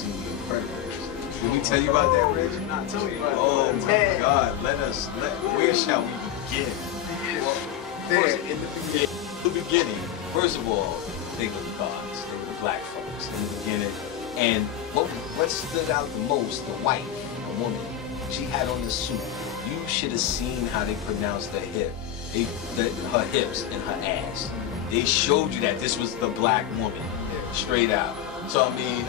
seen The Incredibles. Did we tell you about that, Rich? Not tell me about Oh that. my God! Where shall we begin? Well, first, in the beginning, first of all, they were the gods. They were the black folks in the beginning. And what stood out the most, the wife, the woman, she had on the suit. You should have seen how they pronounced her hips and her ass. They showed you that this was the black woman, straight out. So I mean,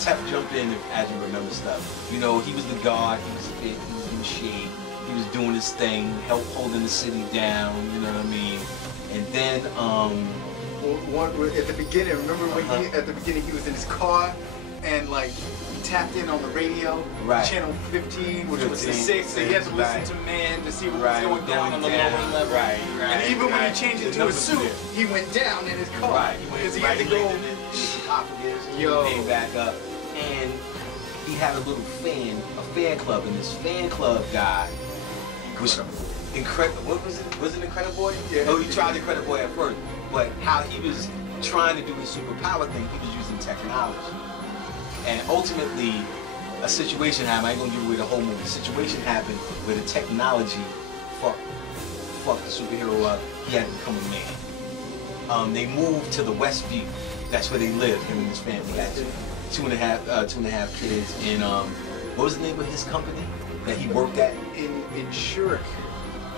Tef jumped in as you remember stuff. You know, he was the god, he was fit, he was in shape, he was doing his thing, helped holding the city down, you know what I mean? And then, at the beginning, remember when at the beginning he was in his car and like he tapped in on the radio, channel 15, which was the 6, so he had to listen to Man to see what was going down on the lower level. And even when he changed into a suit, he went down in his car. Because he had to go came back up, and he had a little fan club, and this fan club guy was incredible. What was it? Was it Incredible Boy? Yeah. Oh, he tried Incredible Boy at first, but how he was trying to do his superpower thing, he was using technology, and ultimately a situation happened. I ain't gonna give away the whole movie. A situation happened where the technology fucked the superhero up. He had to become a man. They moved to the West View. That's where they lived, him and his family. He had two and a half kids. And what was the name of his company that he worked at? Insure.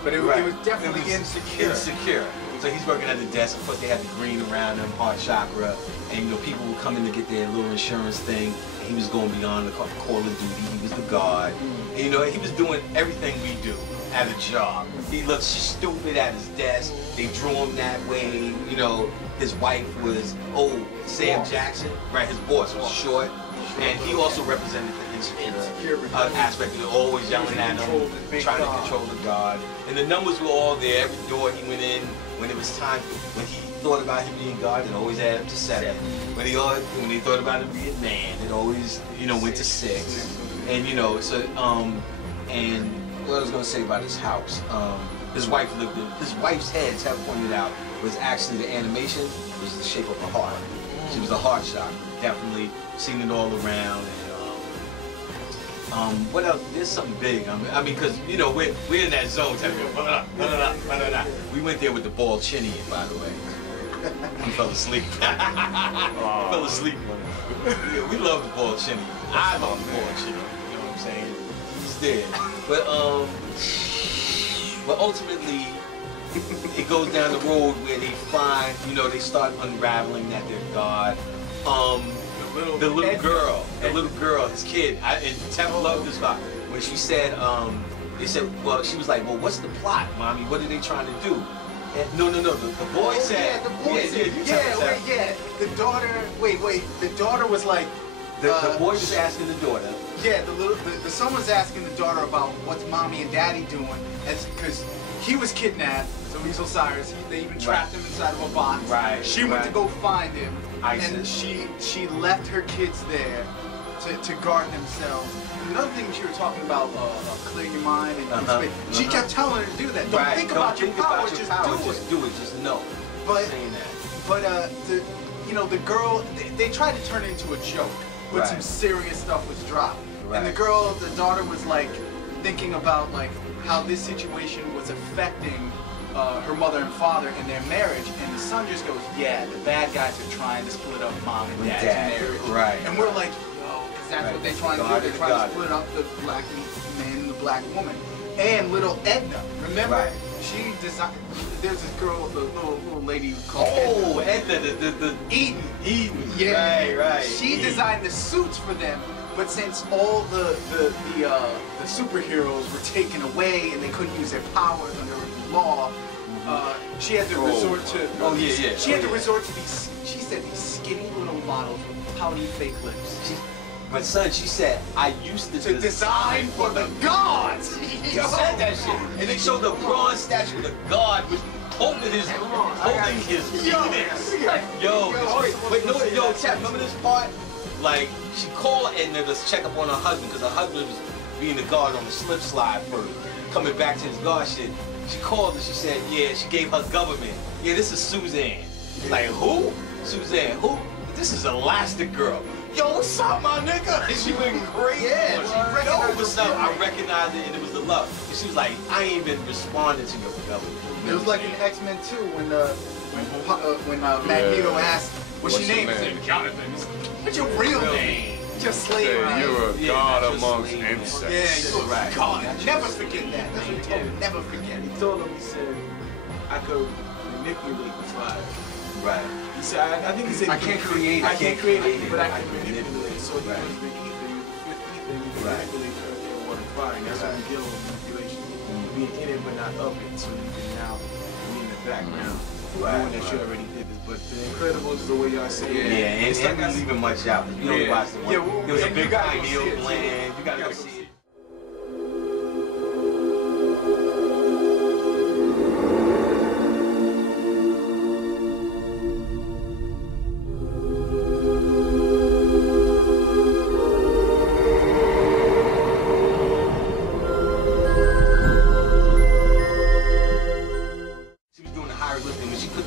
But it was definitely Insecure. Insecure. So he's working at the desk. Of course, they had the green around them, heart chakra, and you know people would come in to get their little insurance thing. And he was going beyond the call of duty. He was the god. And, you know, he was doing everything we do at a job. He looked stupid at his desk. They drew him that way. You know, his wife was Sam Jackson. Right, his boss was short, and he also represented the insecure aspect of it, always yelling at him, trying to control the god. And the numbers were all there. Every door he went in, when it was time, when he thought about him being God, it always added up to 7. When he thought about him being man, it always, you know, went to 6. And you know, so and what I was gonna say about his house, his wife's head, Ted pointed out, was actually the animation was the shape of a heart. She was a heart chakra. Definitely seen it all around. And what else? There's something big. I mean, because you know we're in that zone. We went there with the ball chinny, by the way. He fell asleep. Fell asleep. Yeah, we love the ball chinny. I love the ball chinny. You know what I'm saying? He's dead. But ultimately, it goes down the road where they find, you know, they start unraveling that they're God. The little girl, his kid, and Tef loved this part. When she said, they said, well, she was like, well, what's the plot, Mommy? What are they trying to do? And, no, the boy said, the daughter, the daughter was like, the boy was asking the daughter. Yeah, the son was asking the daughter about what's Mommy and Daddy doing, because he was kidnapped, so he's Osiris. They even trapped him inside of a box. She went to go find him, and she left her kids there to guard themselves. And another thing she was talking about, clear your mind and she kept telling her to do that. Don't think about your power, just do it. Just know. But the girl, they tried to turn it into a joke, but some serious stuff was dropped. And the daughter was like thinking about like how this situation was affecting her mother and father in their marriage, and the son just goes, yeah, the bad guys are trying to split up Mom and Dad's marriage. And we're like, yo, because that's what they're trying to do. They're trying to split up the black man and the black woman. And little Edna, remember? She designed, there's this girl, the little lady called Edna, the Eden. Yeah, She designed the suits for them. But since all the superheroes were taken away and they couldn't use their powers under the law, she had to resort to She had to resort to these. She said these skinny little models with pouty fake lips. But son, she said, I used to design for the gods. She said that shit, and they showed the bronze statue of the god was holding his penis. Yo, Chad, remember this part? Like, she called Edna to check up on her husband because her husband was being the guard on the slip slide first, coming back to his guard shit. She called and she said, yeah, she gave her government. Yeah, this is Suzanne. Like, who? Suzanne, who? This is Elastic Girl. yo, what's up, my nigga? And she went crazy. Yeah, she recognized what's up. I recognized it, and it was the love. And she was like, I ain't even responding to your development. It was like in X-Men 2 when Magneto asked, what's your name? Jonathan. What's your real name? Just slave. You're a god amongst insects. Yeah, you're a god. Never forget that. That's what he told me. Never forget. He told him, he said, I could manipulate the fire. Right. He said, I think he said, I can't create I can't create it, but I can manipulate manipulate it. So he right. was the ether, he was the fifth ether, and he could Right. manipulate the water and fire. And that's what we're dealing with manipulation. Being in it, but not of it. So you can now be in the background. Knowing that you already did this. But The Incredibles is the way y'all say it. Yeah, and we leaving much out. We only watched the one. Yeah, There was a and big you gotta go pineal see it, gland. You gotta go see it.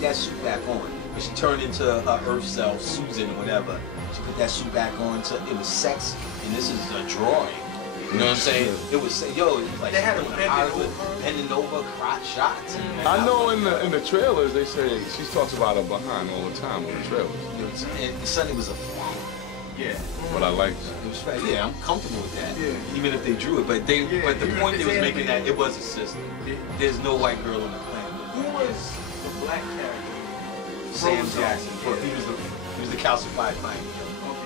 That suit back on. When she turned into her Earth self, Susan or whatever, she put that suit back on. It was sexy, and this is a drawing. You know what I'm saying? It was, yo, it was like they had a bending over, crotch shots. I know in the trailers they say she talks about her behind all the time in the trailers. And Sonny was a fat. Yeah. But I like It was fat. Yeah, I'm comfortable with that. Yeah. Even if they drew it, but the point they was making that it was a system. There's no white girl on the planet. Who was the black character? Sam Jackson. He was the calcified pioneer.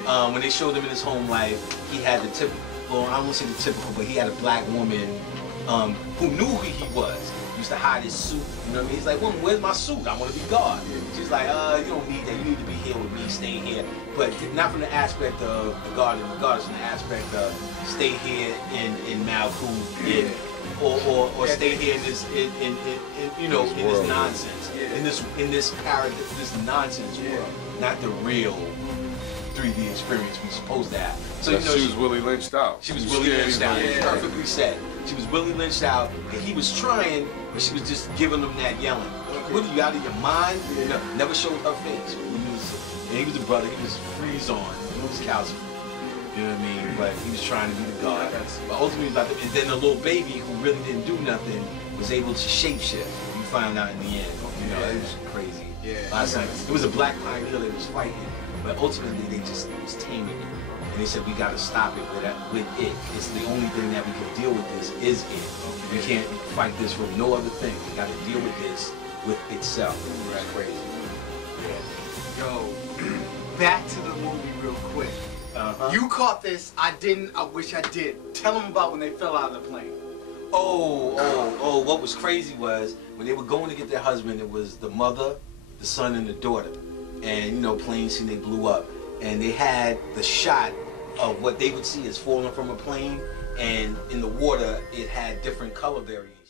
Okay. When they showed him in his home life, he had the typical, well, I don't want to say the typical, but he had a black woman who knew who he was. He used to hide his suit, you know what I mean? He's like, woman, where's my suit? I want to be God. She's like, you don't need that. You need to be here with me, stay here. But not from the aspect of the God and the goddess, from the aspect of stay here in Malkuth, or stay here in this, in this nonsense, in this paradigm, this nonsense world, not the real 3D experience we're supposed to have. So she was Willie lynched out. She was Willie lynched out. Perfectly said. She was Willie lynched out, and he was trying, but she was just giving him that yelling. What are you, out of your mind? No, never showed her face. He was a brother. He was freeze on. He was calcified. You know what I mean? But he was trying to be the god. But ultimately, and then the little baby who really didn't do nothing was able to shapeshift. You find out in the end. You know, it was crazy. It was a black pioneer that was fighting, but ultimately they just was taming it. And they said we got to stop it with it. It's the only thing that we can deal with this is it. We can't fight this with no other thing. We got to deal with this with itself. It's crazy. Yo, back to the movie real quick. You caught this. I didn't. I wish I did. Tell them about when they fell out of the plane. Oh, what was crazy was when they were going to get their husband, it was the mother, the son, and the daughter. And, you know, plane scene, they blew up. And they had the shot of what they would see as falling from a plane. And in the water, it had different color variations.